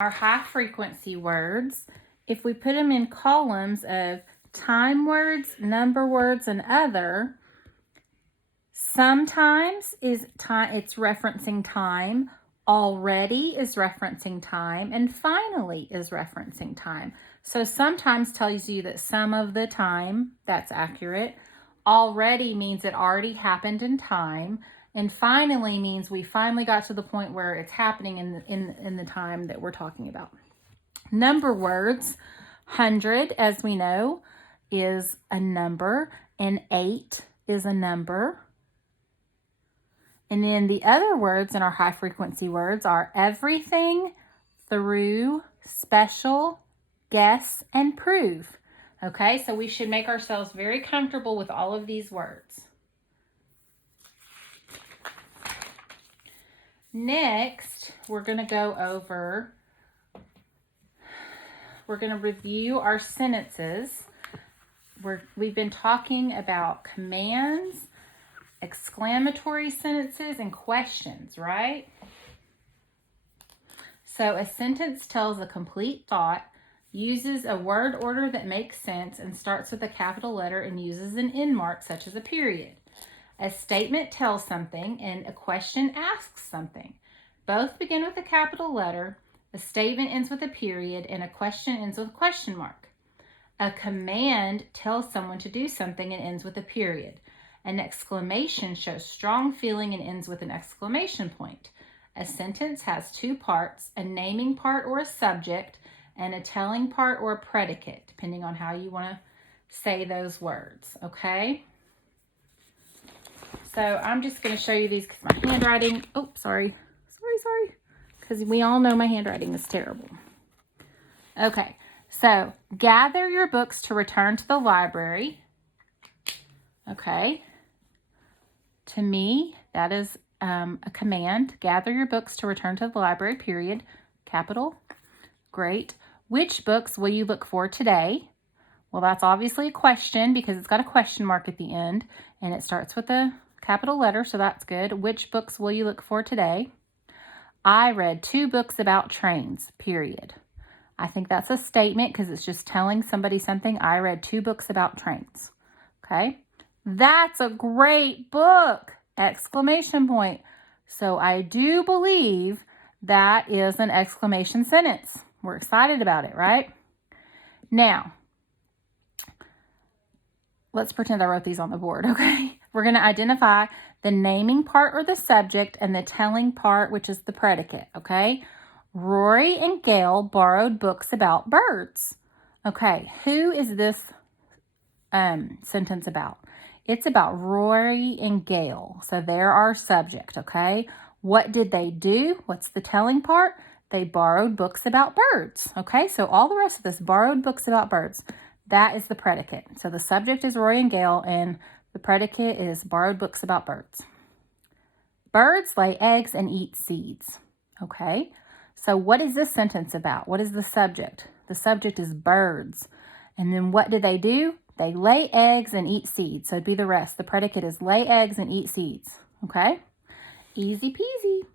Our high frequency words, if we put them in columns of time words, number words, and other, sometimes it's referencing time, already is referencing time, and finally is referencing time. So sometimes tells you that some of the time, that's accurate. Already means it already happened in time. And finally means we finally got to the point where it's happening in the time that we're talking about. Number words, 100, as we know, is a number, and 8 is a number. And then the other words in our high frequency words are everything, through, special, guess, and prove. Okay, so we should make ourselves very comfortable with all of these words. Next, we're going to review our sentences. We've been talking about commands, exclamatory sentences, and questions, right? So a sentence tells a complete thought, uses a word order that makes sense, and starts with a capital letter and uses an end mark such as a period. A statement tells something and a question asks something. Both begin with a capital letter, a statement ends with a period, and a question ends with a question mark. A command tells someone to do something and ends with a period. An exclamation shows strong feeling and ends with an exclamation point. A sentence has two parts, a naming part or a subject, and a telling part or a predicate, depending on how you want to say those words, okay? So I'm just going to show you these because my handwriting, sorry, because we all know my handwriting is terrible. Okay, so gather your books to return to the library. Okay, to me, that is a command. Gather your books to return to the library, period, capital. Great. Which books will you look for today? Well, that's obviously a question because it's got a question mark at the end, and it starts with a capital letter, so that's good. Which books will you look for today? I read 2 books about trains, period. I think that's a statement because it's just telling somebody something. I read 2 books about trains. Okay? That's a great book! Exclamation point. So I do believe that is an exclamation sentence. We're excited about it, right? Now, let's pretend I wrote these on the board, okay? We're going to identify the naming part or the subject and the telling part, which is the predicate, okay? Rory and Gail borrowed books about birds. Okay, who is this sentence about? It's about Rory and Gail. So they're our subject, okay? What did they do? What's the telling part? They borrowed books about birds, okay? So all the rest of this, borrowed books about birds, that is the predicate. So the subject is Rory and Gail, and the predicate is borrowed books about birds. Birds lay eggs and eat seeds, okay? So what is this sentence about? What is the subject? The subject is birds. And then what do? They lay eggs and eat seeds. So it'd be the rest. The predicate is lay eggs and eat seeds, okay? Easy peasy.